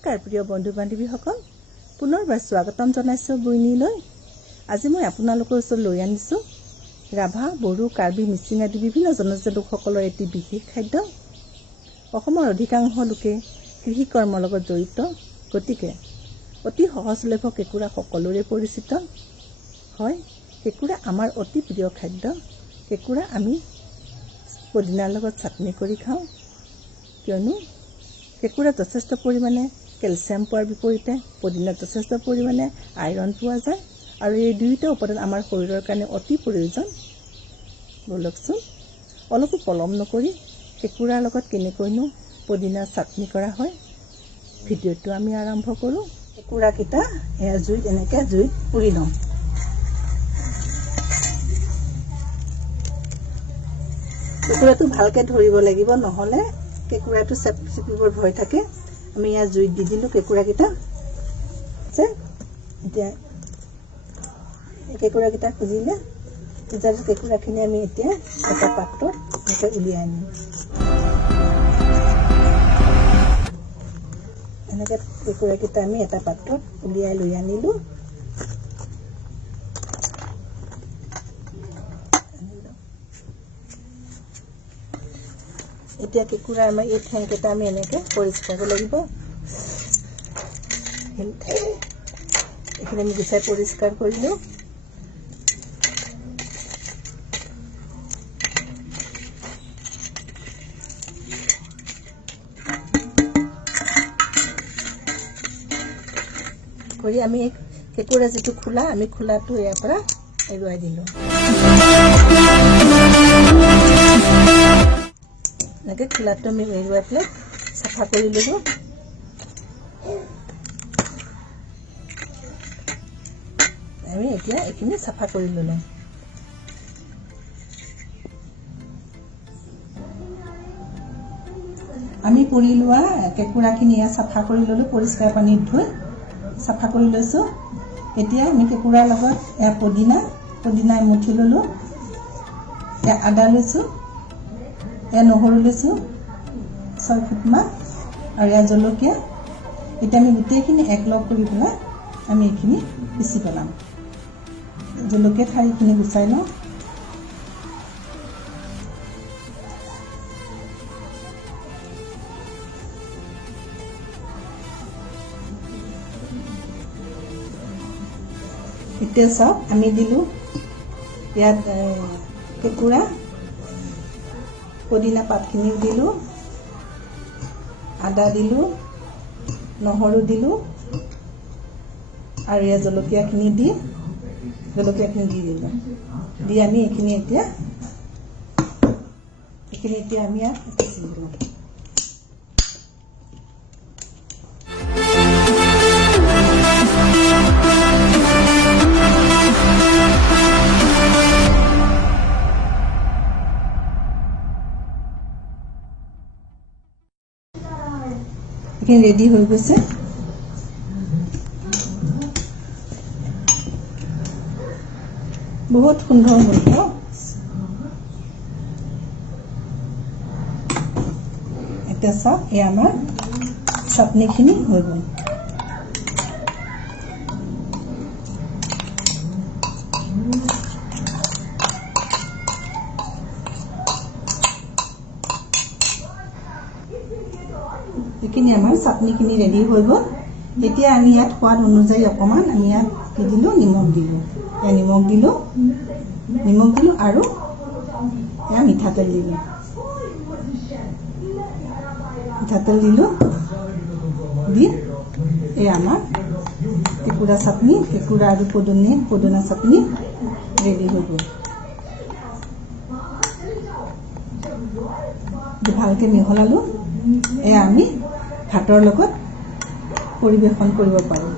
নমস্কাৰ প্ৰিয় বন্ধু বান্ধৱীসকল, পুনৰবাৰ স্বাগতম জনাইছোঁ বুইনীলৈ। আজি মই আপোনালোকৰ ওচৰত লৈ আনিছোঁ ৰাভা, বড়ো, কাৰ্বি, মিচিং আদি বিভিন্ন জনজাতীয় লোকসকলৰ এটি বিশেষ খাদ্য। অসমৰ অধিকাংশ লোকে কৃষি কৰ্মৰ লগত জড়িত, গতিকে অতি সহজলভ্য কেঁকুৰা সকলোৰে পৰিচিত হয়। কেঁকুৰা আমাৰ অতি প্ৰিয় খাদ্য। কেঁকুৰা আমি পদিনাৰ লগত চাটনি কৰি খাওঁ, কিয়নো কেঁকুৰা যথেষ্ট পৰিমাণে কেলছিয়াম পোৱাৰ বিপৰীতে পদিনাত যথেষ্ট পৰিমাণে আইৰণ পোৱা যায়, আৰু এই দুয়োটা উপাদান আমাৰ শৰীৰৰ কাৰণে অতি প্ৰয়োজন। বলকচোন অলপো পলম নকৰি কেঁকুৰাৰ লগত কেনেকৈনো পদিনা চাটনি কৰা হয় ভিডিঅ'টো আমি আৰম্ভ কৰোঁ। কেঁকুৰাকেইটা জুইত এনেকৈ জুইত পুৰি লওঁ। কেঁকুৰাটো ভালকৈ ধৰিব লাগিব, নহ'লে কেঁকুৰাটো চেপিবৰ ভয় থাকে। আমি ইয়াত জুইত দি দিলোঁ কেঁকুৰাকেইটা। এতিয়া কেঁকুৰাকেইটা সিজিলে, সিজাৰ কেঁকুৰাখিনি আমি এতিয়া এটা পাত্ৰত এনেকৈ উলিয়াই আনিম। এনেকৈ কেঁকুৰাকেইটা আমি এটা পাত্ৰত উলিয়াই লৈ আনিলোঁ। এতিয়া কেঁকুৰা আমাৰ এই ঠেংকেইটা আমি এনেকৈ পৰিষ্কাৰ কৰিব লাগিব। এইখিনি আমি গুচাই পৰিষ্কাৰ কৰিলোঁ। কৰি আমি কেঁকুৰা যিটো খোলা, আমি খোলাটো ইয়াৰ পৰা এৰুৱাই দিলোঁ। এনেকৈ খোলাটো আমি এৰুৱাই পেলাই চাফা কৰি ল'লোঁ। আমি এতিয়া এইখিনি চাফা কৰি ল'লোঁ। আমি পুৰি লোৱা কেঁকুৰাখিনি চাফা কৰি ল'লোঁ, পৰিষ্কাৰ পানীত ধুই চাফা কৰি লৈছোঁ। এতিয়া আমি কেঁকুৰাৰ লগত পদিনা এমুঠি ল'লোঁ, আদা লৈছোঁ, নহৰু লৈছোঁ 6 ফুটমান, আৰু জলকীয়া। এতিয়া আমি গোটেইখিনি একলগ কৰি পেলাই আমি এইখিনি পিচি পেলাম। জলকীয়া ঠাৰিখিনি গুচাই লওঁ। এতিয়া চাওক, আমি দিলোঁ ইয়াত কেঁকুৰা, পদিনা পাতখিনি দিলোঁ, আদা দিলোঁ, নহৰু দিলোঁ, আৰু ইয়াত জলকীয়াখিনি দি দিলোঁ। দি আমি এইখিনি এতিয়া আমি ইয়াত পিচি দিলোঁ। এইখিনি ৰেডি হৈ গৈছে। বহুত সুন্দৰ গোন্ধ। এতিয়া চাওক, এই আমাৰ চাটনিখিনি হৈ গ'ল। এইখিনি আমাৰ চাটনিখিনি ৰেডি হৈ গ'ল। এতিয়া আমি ইয়াত সোৱাদ অনুযায়ী অকণমান আমি ইয়াত কি দিলোঁ, নিমখ দিলোঁ। নিমখ দিলোঁ আৰু এয়া মিঠাতেল দিলোঁ। দি এই আমাৰ কেঁকুৰা চাটনি, কেঁকুৰা আৰু পদিনা চাটনি ৰেডি হৈ গ'ল। ভালকৈ মিহলালোঁ। এয়া আমি ভাতৰ লগত পৰিৱেশন কৰিব পাৰোঁ।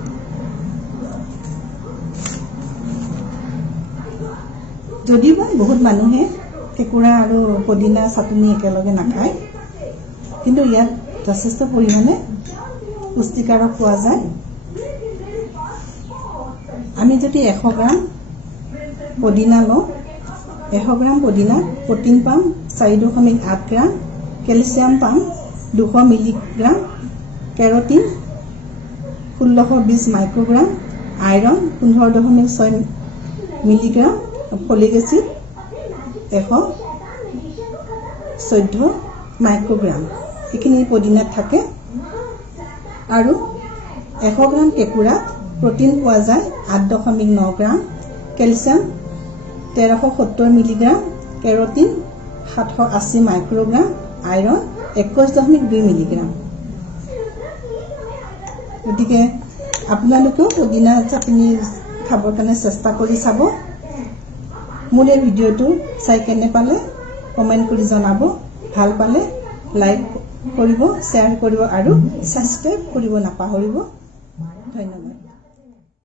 যদিও বহুত মানুহে কেঁকুৰা আৰু পদিনা চাটনি একেলগে নাখায়, কিন্তু ইয়াত যথেষ্ট পৰিমাণে পুষ্টিকাৰক পোৱা যায়। আমি যদি 100 গ্ৰাম পদিনা লওঁ, 100 গ্ৰাম পদিনাত প্ৰটিন পাম 4.8 গ্ৰাম, কেলছিয়াম পাম 200 milligram, carotene 1620 microgram, iron 15.6 milligram, folic acid 114 microgram এইখিনি পদিনাত থাকে। আৰু 100 গ্ৰাম কেঁকুৰাত প্ৰটিন পোৱা যায় 8.9 gram, calcium 1370 milligram, carotene 780 microgram, iron 21.2 milligram. গতিকে আপোনালোকেও পদিনা চাটনি খাবৰ কাৰণে চেষ্টা কৰি চাব। মোৰ এই ভিডিঅ'টো চাই কেনে পালে কমেণ্ট কৰি জনাব। ভাল পালে লাইক কৰিব, শ্বেয়াৰ কৰিব আৰু ছাবস্ক্ৰাইব কৰিব নাপাহৰিব। ধন্যবাদ।